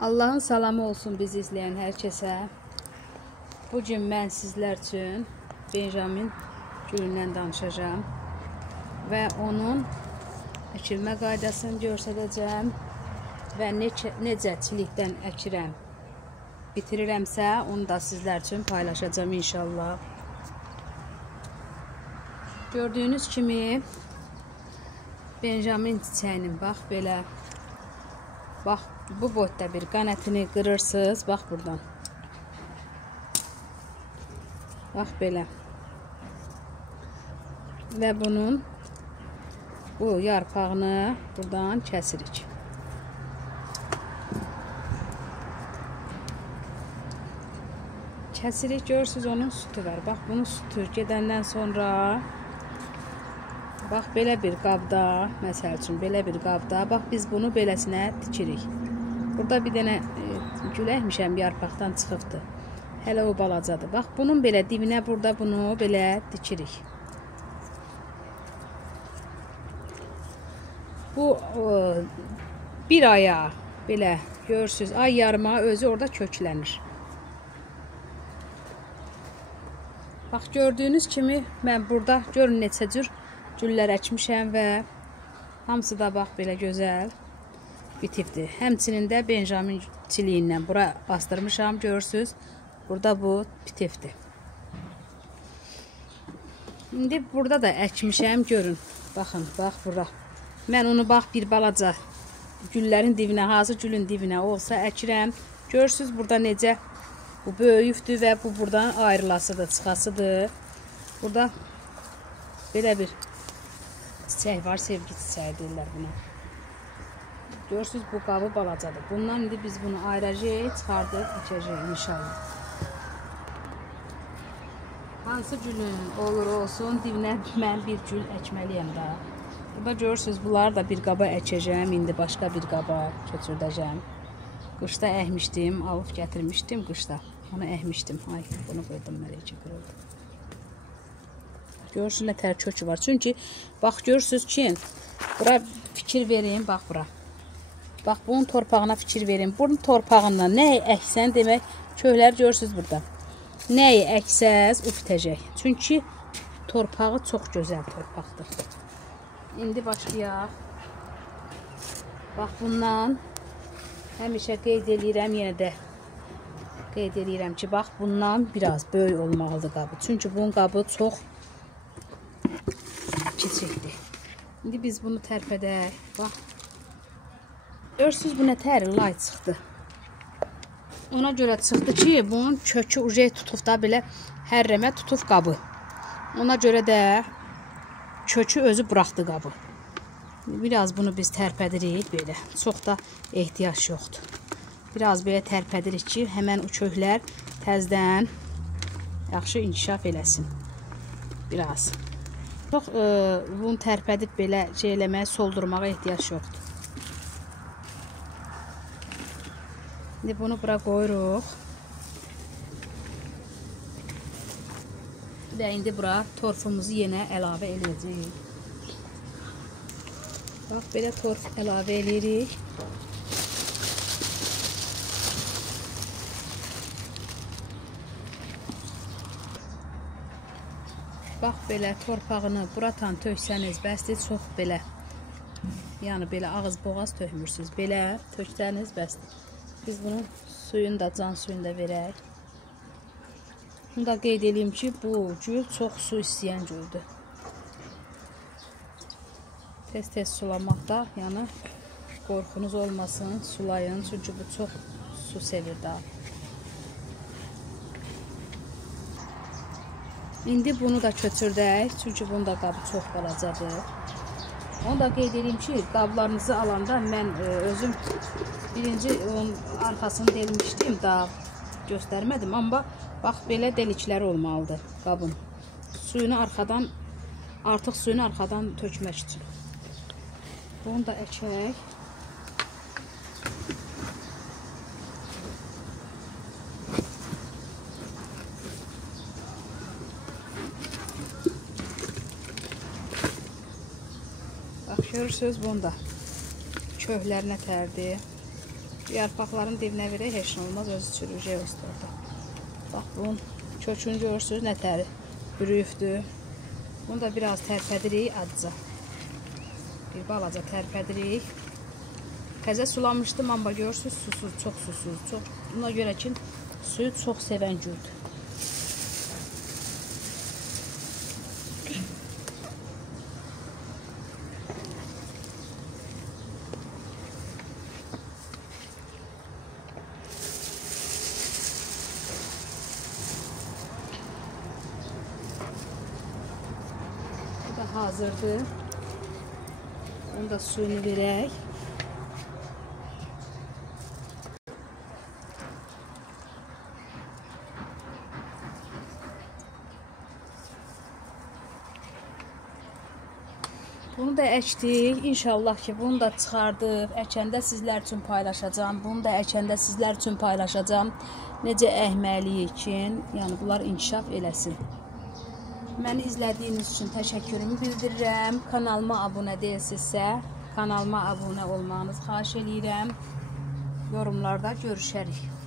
Allahın salamı olsun bizi izləyən hər kəsə. Bugün mən sizlər üçün Benjamin gülündən danışacağım və onun əkilmə qaydasını göstərəcəm və necə çilikdən əkirəm, bitirirəmsə onu da sizlər üçün paylaşacağım inşallah. Gördüyünüz kimi Benjamin çiçəyinin bax belə, bax bu boyda bir qanətini qırırsınız, bax buradan. Bax belə. Və bunun bu yarpağını buradan kəsirik. Kəsirik, görürsünüz onun sütü var. Bax bunun sütü gedəndən sonra bax belə bir qabda, məsəl üçün belə bir qabda, bax biz bunu beləsinə dikirik. Burada bir dənə gül əkmişəm, yarpaqdan çıxıbdır. Hələ o balacadır. Bax bunun belə dibinə burada bunu belə dikirik. Bu bir aya belə görürsünüz, ay yarıma özü orada köklənir. Bax gördüyünüz kimi mən burada görün neçə cür güllər əkmişəm və hamısı da bax belə gözəl bitibdir. Həmçinin də Benjamin çiliyindən bura bastırmışam, görürsünüz. Burada bu bitibdir. İndi burada da əkmişəm, görün. Baxın, bax bura. Mən onu bax bir balaca güllərin dibinə, hazır gülün dibinə olsa əkirəm. Görürsünüz burada necə bu böyükdür və bu buradan ayrılasıdır, çıxasıdır. Burada belə bir çiçək var, sevgi çiçəyi deyirlər buna. Görürsünüz bu qabı balacadır. Bundan indi biz bunu ayıracağıq, çıxardıb əkəcəyik inşallah. Hansı gülün olur olsun, dibinə mən bir gül əkməliyəm də. Burada görürsünüz bunları da bir qaba əkəcəm, indi başqa bir qaba köçürdəcəm. Qışda əkmişdim, alıb gətirmişdim qışda. Onu əkmişdim. Ay, bunu qoydum mələ ki, qırıldı. Görürsünüz nə tər kökü var. Çünki bax görürsünüz ki, bura fikir verin, bax bura. Bax bunun torpağına fikir verin. Bunun torpağından nəyi əksən demək, kökləri görürsünüz burada. Nəyi əksəz o bitəcək. Çünki torpağı çox gözəl torpaqdır. İndi başlayaq. Bax bundan həmişə qeyd edirəm, yenə də qeyd edirəm ki, bax bundan biraz böyük olmalıdır qabı. Çünki bunun qabı çox kiçikdir. İndi biz bunu tərpədək. Bax. Görürsünüz bu nə tər lay çıxdı. Ona görə çıxdı ki, bunun kökü ucay tutub da belə hərrəmə tutub qabı. Ona görə də kökü özü buraxdı qabı. Biraz bunu biz tərpədirik belə. Çox da ehtiyac yoxdur. Biraz belə tərpədirik ki, həmən o köklər təzdən yaxşı inkişaf eləsin. Biraz. Çox bunu tərpədib belə şey eləməyə, soldurmağa ehtiyac yoxdur. İndi bunu bura qoyuruq. Və indi bura torfumuzu yenə əlavə edəcəyik. Bax, belə torf əlavə edirik. Bax, belə torpağını buratan töksəniz, bəsdir, çox belə. Yəni, belə ağız boğaz tökmürsünüz. Belə töksəniz, bəsdir. Biz bunun suyunu da, can suyunu da verək. Bunu da qeyd edeyim ki, bu gül çox su istəyən güldür. Tez-tez sulamaqda, yəni qorxunuz olmasın, sulayın. Çünki bu çox su sevir daha. İndi bunu da köçürdək, çünki bunun da qabı çox balacadır. Onu da qeyd edeyim ki, qablarınızı alanda mən özüm birinci onun arxasını delmişdim, daha göstərmədim. Amma bax, belə delikləri olmalıdır qabın. Suyunu arxadan, artıq suyunu arxadan tökmək üçün. Bunu da əkək. Bax, görürsünüz bunda köklərinə tərdir. Yarpaqların dibinə verək, heç nə olmaz, özü çürüyəcək orada. Bax, bunun kökünü görürsünüz, nə təri bürüyübdür. Bunu da biraz tərpədirik azca. Bir balaca tərpədirik. Təzə sulamışdım, amma görürsünüz, susuz, çox susuz. Buna görə ki, suyu çox sevən güldür. Bu da hazırdır. Onu da suyunu verək. Bunu da əkdik. İnşallah ki, bunu da çıxardıb, əkəndə sizlər üçün paylaşacağım. Bunu da əkəndə sizlər üçün paylaşacağım. Necə əhməliyi üçün, yəni bunlar inkişaf eləsin. Məni izlədiyiniz üçün təşəkkürümü bildirirəm. Kanalıma abunə deyilsinizsə, kanalıma abunə olmağınızı xahiş edirəm. Yorumlarda görüşərik.